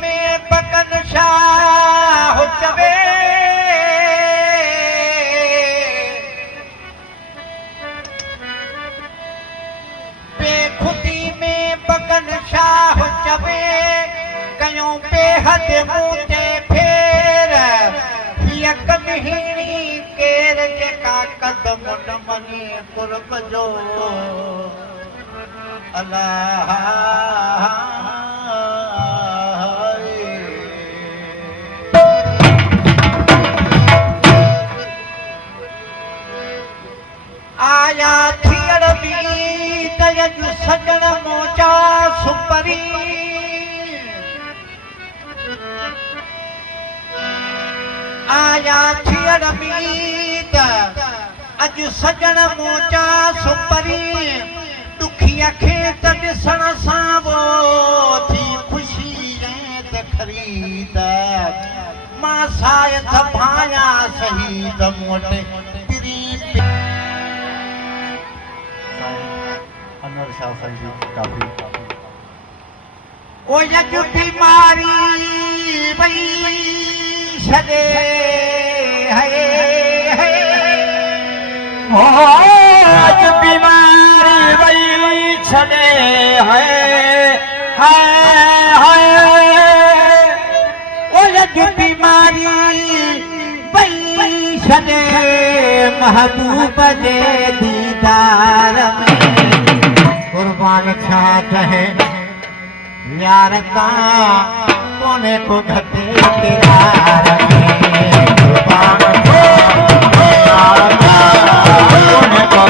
में पकन शाह चवे बेखुदी में पकन शाह चवे कयों बेहद मूते फेर हिय कदहीणी केर जेका कदम न मनी कुर्ब जो अल्लाह आया थियड़ बी तयज सजण मोचा सुपरी आया थियड़ बी अज सजण मोचा सुपरी दुखिया खेत ॾिसण सां वो थी ख़ुशी ऐं ख़रीद मां सायद भाया शहीद मूं वटि अनवर शाह साईं जी काफ़ी ओ यज बीमारी वई छॾे है ओ अज बीमारी वई छॾे है ओ यज बीमारी वई छॾे महबूब जे दीदार में कुर्बान छा कहे यार का कोने को घटे किरार में कुर्बान यार का कोने को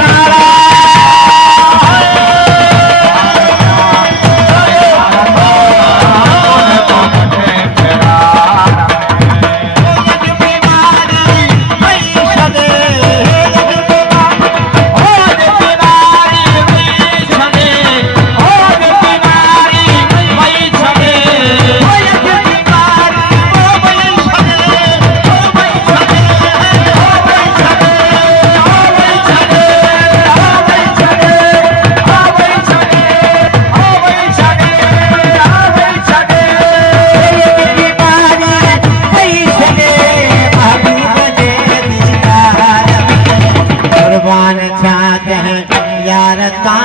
यार का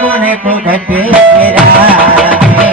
कोने को घटे किरार में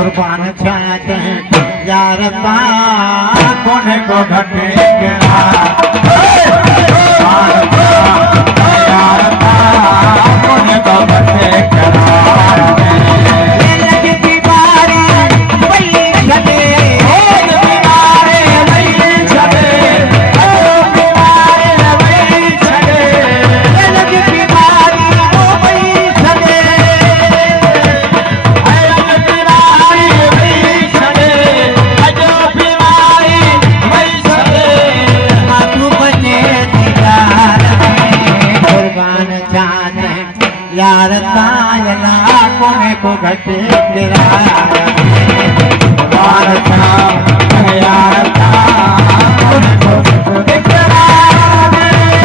कुर्बान छा यार का कोने को घटे किरार में कुर्बान छा यार का कोने को घटे किरार यार का कोने को घटे किरार यार तायला कोने को घटे किरार कुर्बान छा यार का कोने को घटे किरार में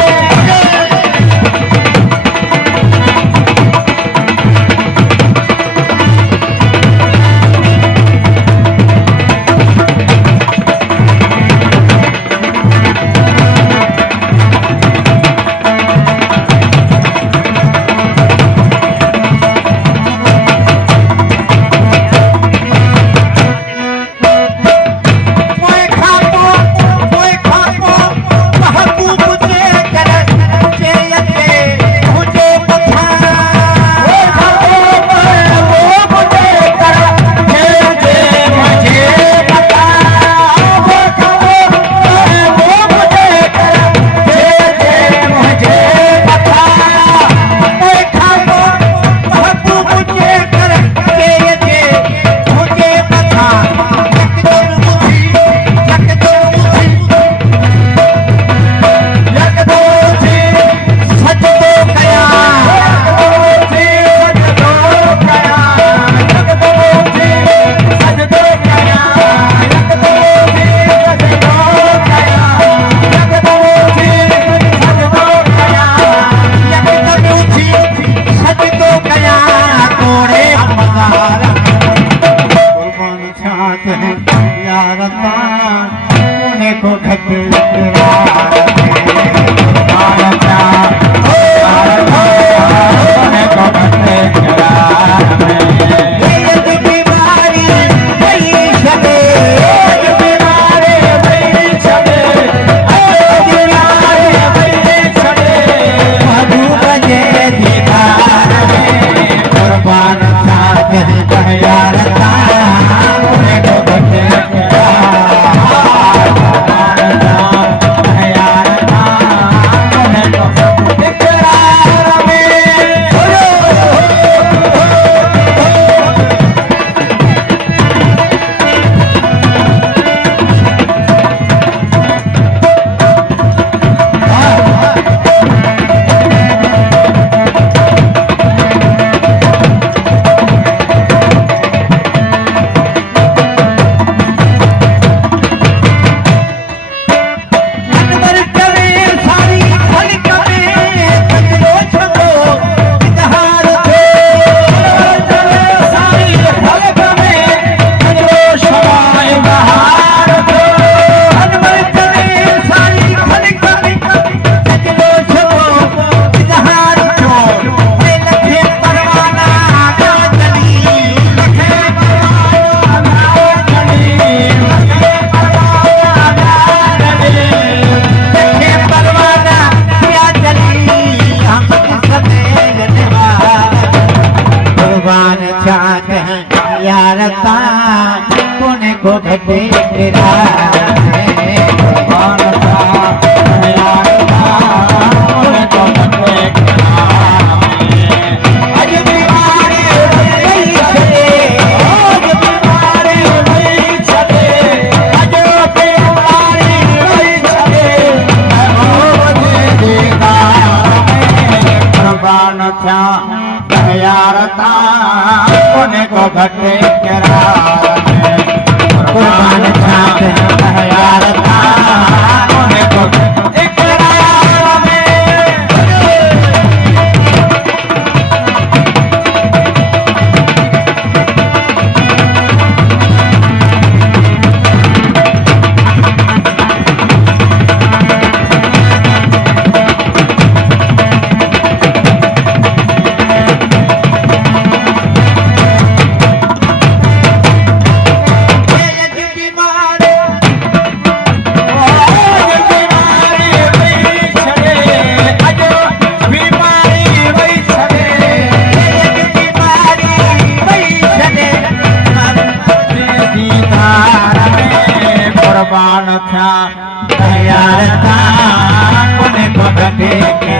कुर्बान चाहते हैं यार कोने को घटे तेरा कुर्बान चाहते हैं यार कोने को घटे तेरा अज बीमारी वही छे आज बीमारी वही छे आज बीमारी वही छे कुर्बान था यार कोने को घटे केरा कुर्बान चाहते हैं यार कोने को घटे केरा कुर्बान था यार कोने को घटे